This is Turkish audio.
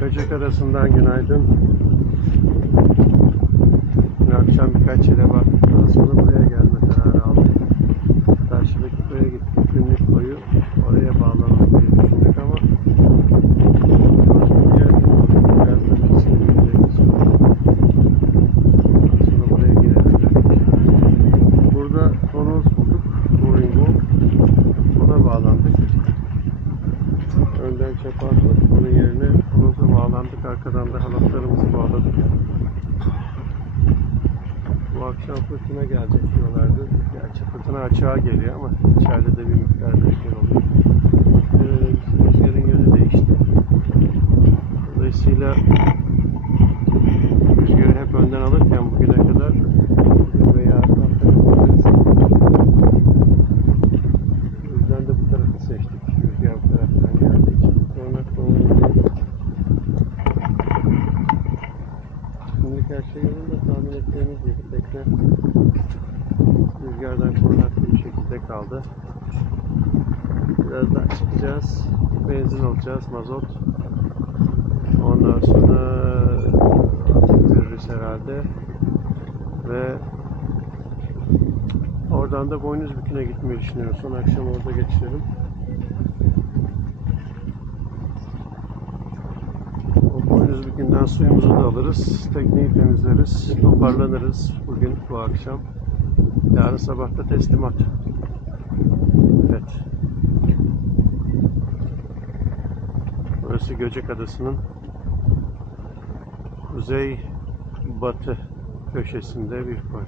Böcek Adası'ndan günaydın. Dün akşam birkaç yere baktık. Daha sonra buraya gelme kararı aldık. Karşıdaki köye gittik. Günlük koyu oraya bağlanalım Çapa atmadık. Onun yerine tonoza bağlandık. Arkadan da halatlarımızı bağladık. Bu akşam fırtına gelecek diyorlardı. Gerçi fırtına açığa geliyor ama içeride de bir miktar rüzgar oluyor. Ee, rüzgarın yönü değişti. Dolayısıyla her şey tahmin ettiğimiz gibi tekne rüzgardan korunaklı bir şekilde kaldı. Birazdan çıkacağız. Benzin alacağız, mazot. Ondan sonra veririz herhalde. Ve oradan da Boynuzbükü'ne gitmeyi düşünüyoruz. Son akşam orada geçirelim. O Boynuzbükü'nden suyumuzu da alırız. Tekneyi temizleriz. Toparlanırız bugün bu akşam. Yarın sabah da teslimat. Evet. Burası Göcek Adası'nın kuzey batı köşesinde bir koy.